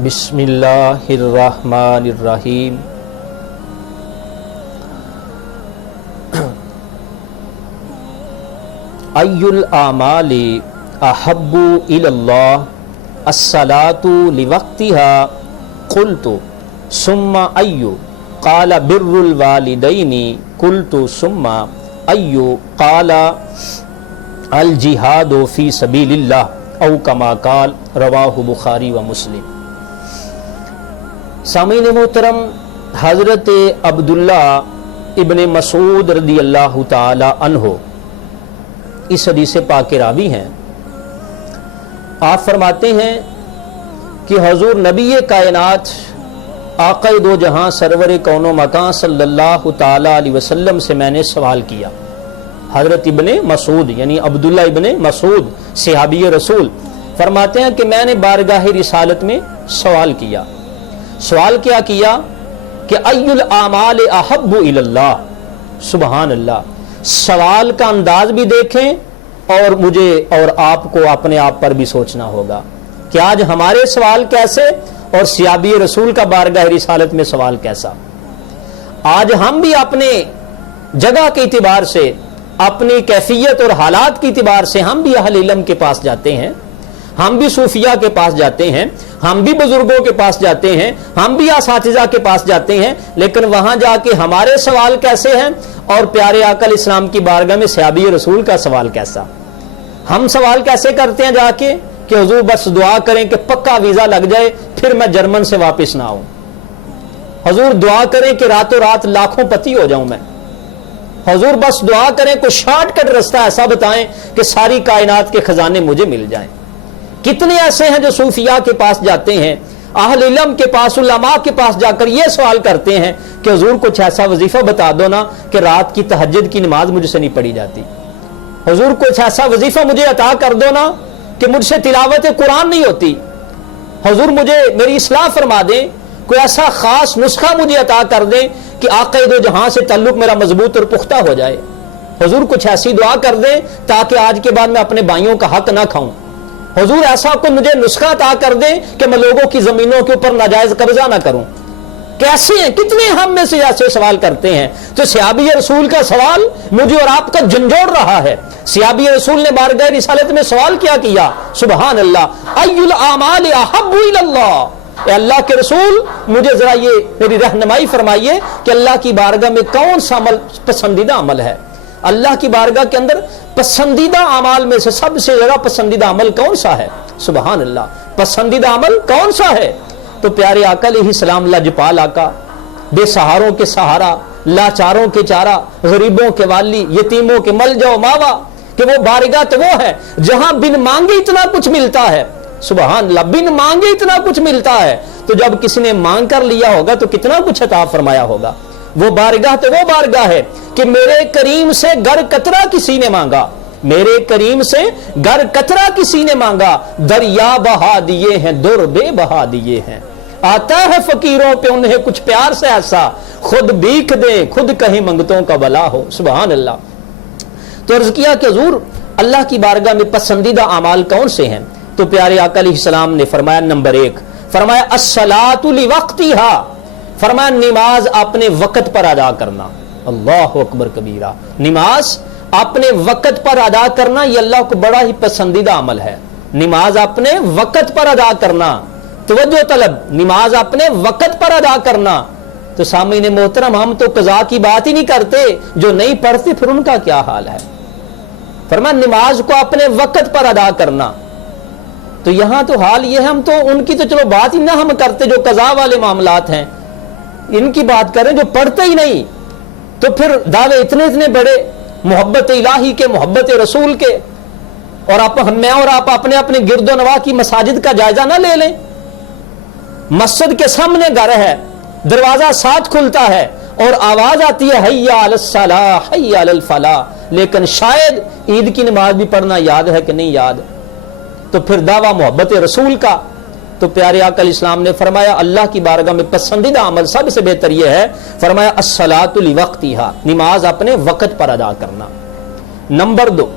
बिस्मिल्लाहिर्रहमानिर्रहीम। अय्युल आमाली अहब्बु इलल्लाह अस्सलातु लिवक्तिहा कुल्तु सुम्मा अय्यु क़ाला बिर्रुल वालिदैनि कुल्तु सुम्मा अय्यु क़ाला अल जिहादु फी सबीलिल्लाह औ कमा क़ाल रवाहु बुखारी व मुस्लिम। सामीन मोहतरम, हज़रत अब्दुल्ला इब्ने मसूद रदी अल्लाह ताला अन्हो इस हदीस पाक के रावी हैं। आप फरमाते हैं कि हजूर नबी कायनात आक़ाए दो जहां सरवर कौनो मकान सल्लल्लाहु ताला अलैहि वसल्लम से मैंने सवाल किया। हजरत इब्ने मसूद यानी अब्दुल्ला इब्ने मसूद सहाबी रसूल फरमाते हैं कि मैंने बारगाह रिसालत में सवाल किया। सवाल क्या किया कि अय्युल आमाल अहब्बु इलल्लाह। सुबहान अल्लाह। सवाल का अंदाज भी देखें और मुझे और आपको अपने आप पर भी सोचना होगा कि आज हमारे सवाल कैसे और सहाबी रसूल का बारगाह रिसालत में सवाल कैसा। आज हम भी अपने जगह के इतिबार से, अपनी कैफियत और हालात के इतिबार से हम भी अहले इल्म के पास जाते हैं, हम भी सूफिया के पास जाते हैं, हम भी बुजुर्गों के पास जाते हैं, हम भी असातिज़ा के पास जाते हैं, लेकिन वहां जाके हमारे सवाल कैसे हैं और प्यारे आकल इस्लाम की बारगाह में सहाबी रसूल का सवाल कैसा। हम सवाल कैसे करते हैं जाके कि हुजूर बस दुआ करें कि पक्का वीजा लग जाए फिर मैं जर्मन से वापस ना आऊं। हुजूर दुआ करें कि रातों रात लाखों पति हो जाऊं मैं। हुजूर बस दुआ करें कोई शॉर्टकट रास्ता ऐसा बताएं कि सारी कायनात के खजाने मुझे मिल जाएं। कितने ऐसे हैं जो सूफिया के पास जाते हैं, अहले इल्म के पास, उलमा के पास जाकर ये सवाल करते हैं कि हुजूर कुछ ऐसा वजीफा बता दो ना कि रात की तहज्जुद की नमाज मुझसे नहीं पढ़ी जाती। हुजूर कुछ ऐसा वजीफा मुझे अता कर दो ना कि मुझसे तिलावत कुरान नहीं होती। हुजूर मुझे मेरी इस्लाह फरमा दें, कोई ऐसा खास नुस्खा मुझे अता कर दें कि आक़ाए दो जहां से ताल्लुक मेरा मजबूत और पुख्ता हो जाए। हुजूर कुछ ऐसी दुआ कर दें ताकि आज के बाद मैं अपने भाइयों का हक ना खाऊं। हुजूर ऐसा कोई मुझे नुस्खा अता कर दें कि मैं लोगों की जमीनों के ऊपर नाजायज कब्जा ना करूं। कैसे हैं, कितने हम में से ऐसे सवाल करते हैं। तो सहाबी रसूल का सवाल मुझे और आपका झंझोड़ रहा है। सहाबी रसूल ने बारगाह रिसालत में सवाल क्या किया। सुबहान अल्लाह। अय्युल आमाल अहब्बु इलल्लाह। अल्लाह के रसूल मुझे जरा ये मेरी रहनुमाई फरमाइए कि अल्लाह की बारगाह में कौन सा अमल पसंदीदा अमल है। अल्लाह की बारगाह के अंदर पसंदीदा अमाल में से सबसे ज्यादा पसंदीदा अमल कौन सा है। सुबहान अल्लाह। पसंदीदा अमल कौन सा है। तो प्यारे आका अलैहिस्सलाम लजपाल आका, बेसहारों के सहारा, लाचारों के चारा, गरीबों के वाली, यतीमों के मलजो मावा, कि वो बारगाह तो वो है जहां बिन मांगे इतना कुछ मिलता है। सुबहान अल्लाह। बिन मांगे इतना कुछ मिलता है तो जब किसी ने मांग कर लिया होगा तो कितना कुछ अता फरमाया होगा। वो बारगाह तो वो बारगाह है कि मेरे करीम से गर कतरा किसी ने मांगा, मेरे करीम से गर कतरा किसी ने मांगा, दरिया बहा दिए हैं, दुर बे बहा दिए हैं। आता है फकीरों पे उन्हें कुछ प्यार से ऐसा, खुद भीख दे खुद कहीं मंगतों का भला हो। सुबहान अल्लाह। तो अर्ज किया कि हुजूर अल्लाह की बारगाह में पसंदीदा अमाल कौन से हैं। तो प्यारे आका अलैहिस्सलाम ने फरमाया नंबर 1, फरमाया अस्सलातु लिवक्तिहा। फरमाया नमाज अपने वक्त पर अदा करना। अल्लाहु अकबर कबीरा। नमाज अपने वक्त पर अदा करना ये अल्लाह को बड़ा ही पसंदीदा अमल है। नमाज अपने वक्त पर अदा करना, तवज्जो तलब, नमाज अपने वक्त पर अदा करना। तो सामीन मोहतरम, हम तो कज़ा की बात ही नहीं करते, जो नहीं पढ़ते फिर उनका क्या हाल है। फरमाया नमाज को अपने वक्त पर अदा करना। तो यहां तो हाल ये है, हम तो उनकी तो चलो बात ही ना हम करते जो कज़ा वाले मामलात हैं, इनकी बात करें जो पढ़ते ही नहीं। तो फिर दावे इतने इतने बड़े मोहब्बत इलाही के, मोहब्बत रसूल के, और आप मैं और आप अपने अपने गिरदो नवा की मसाजिद का जायजा ना ले लें। मस्जिद के सामने घर है, दरवाजा साथ खुलता है और आवाज आती है हय्या अलस सलाह हय्या अलल फलाह, लेकिन शायद ईद की नमाज भी पढ़ना याद है कि नहीं याद। तो फिर दावा मोहब्बत रसूल का। तो प्यारे आका इस्लाम ने फरमाया अल्लाह की बारगाह में पसंदीदा अमल सबसे बेहतर यह है, फरमाया अस्सलातु लिवक्तिहा, नमाज अपने वक्त पर अदा करना। नंबर 2,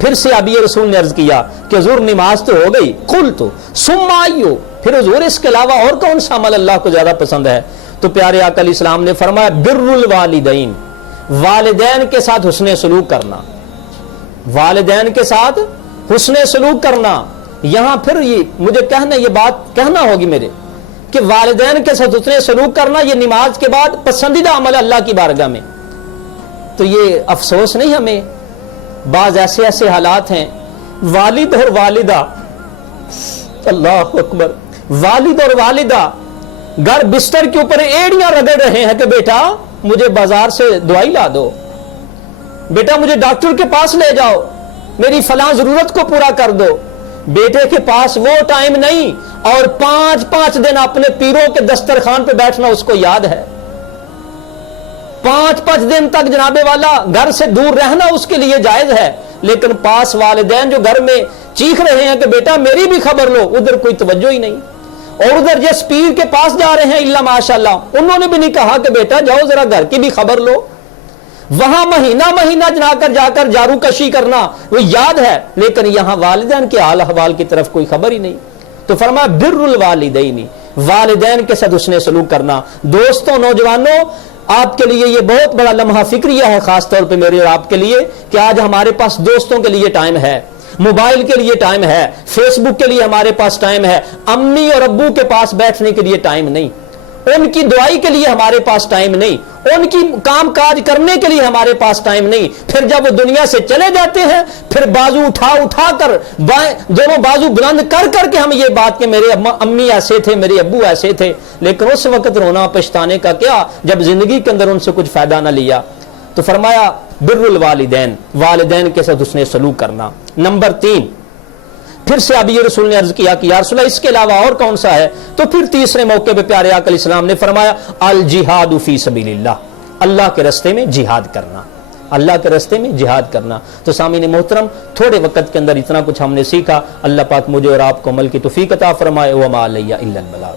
پھر سے ابی رسول نے عرض کیا کہ حضور نماز تو ہو گئی، قلت ثم ایو، پھر حضور اس کے علاوہ اور کون سا عمل اللہ کو زیادہ پسند ہے؟ تو پیارے آقا علیہ السلام نے فرمایا بر الوالدین، والدین کے ساتھ حسن سلوک کرنا، والدین کے ساتھ حسن سلوک کرنا۔ یہاں پھر یہ مجھے کہنا، یہ بات کہنا ہوگی میرے کہ والدین کے ساتھ حسن سلوک کرنا یہ نماز کے بعد پسندیدہ عمل ہے اللہ کی بارگاہ میں۔ تو یہ افسوس نہیں ہمیں، بعض ایسے حالات ہیں والد اور والدہ، اللہ اکبر، والد اور والدہ گھر بستر کے اوپر ایڑیاں رگڑ رہے ہیں کہ بیٹا مجھے بازار سے دوائی لا دو، بیٹا مجھے ڈاکٹر کے پاس لے جاؤ، میری فلاں ضرورت کو پورا کر دو۔ بیٹے کے پاس وہ ٹائم نہیں، اور 5 دن اپنے پیروں کے دسترخوان پہ بیٹھنا اس کو یاد ہے، 5 دن تک جناب والا گھر سے دور رہنا اس کے لیے جائز ہے، لیکن پاس والدین جو گھر میں چیخ رہے ہیں کہ بیٹا میری بھی خبر لو، ادھر کوئی توجہ ہی نہیں، اور ادھر جس پیر کے پاس جا رہے ہیں اللہ ماشاءاللہ انہوں نے بھی نہیں کہا کہ بیٹا جاؤ ذرا گھر کی بھی خبر لو، وہاں مہینہ جا کر جارو کشی کرنا وہ یاد ہے، لیکن یہاں والدین کے حال احوال کی طرف کوئی خبر ہی نہیں۔ تو فرمایا بر الوالدین، والدین کے ساتھ حسن سلوک کرنا۔ دوستوں، نوجوانوں، آپ کے لیے یہ بہت بڑا لمحہ فکریہ ہے، خاص طور پہ میرے اور آپ کے لیے، کہ آج ہمارے پاس دوستوں کے لیے ٹائم ہے، موبائل کے لیے ٹائم ہے، فیس بک کے لیے ہمارے پاس ٹائم ہے، امی اور ابو کے پاس بیٹھنے کے لیے ٹائم نہیں، ان کی دعائی کے لیے ہمارے پاس ٹائم نہیں، ان کی کام کاج کرنے کے لیے ہمارے پاس ٹائم نہیں۔ پھر جب وہ دنیا سے چلے جاتے ہیں پھر بازو اٹھا کر دونوں بازو بلند کر کے ہم یہ بات کہ میرے امی ایسے تھے، میرے ابو ایسے تھے، لیکن اس وقت رونا پچھتانے کا کیا جب زندگی کے اندر ان سے کچھ فائدہ نہ لیا۔ تو فرمایا بر الوالدین، والدین کے ساتھ حسن سلوک کرنا۔ نمبر 3، پھر سے ابی رسول نے عرض کیا کہ یا رسول اللہ اس کے علاوہ اور کون سا ہے؟ تو پھر تیسرے موقع پہ پیارے آقا علیہ السلام نے فرمایا الجہاد فی سبیل اللہ، اللہ کے راستے میں جہاد کرنا، اللہ کے راستے میں جہاد کرنا۔ تو سامعین محترم، تھوڑے وقت کے اندر اتنا کچھ ہم نے سیکھا، اللہ پاک مجھے اور آپ کو عمل کی توفیق عطا فرمائے، وما علیہ الا البلاغ۔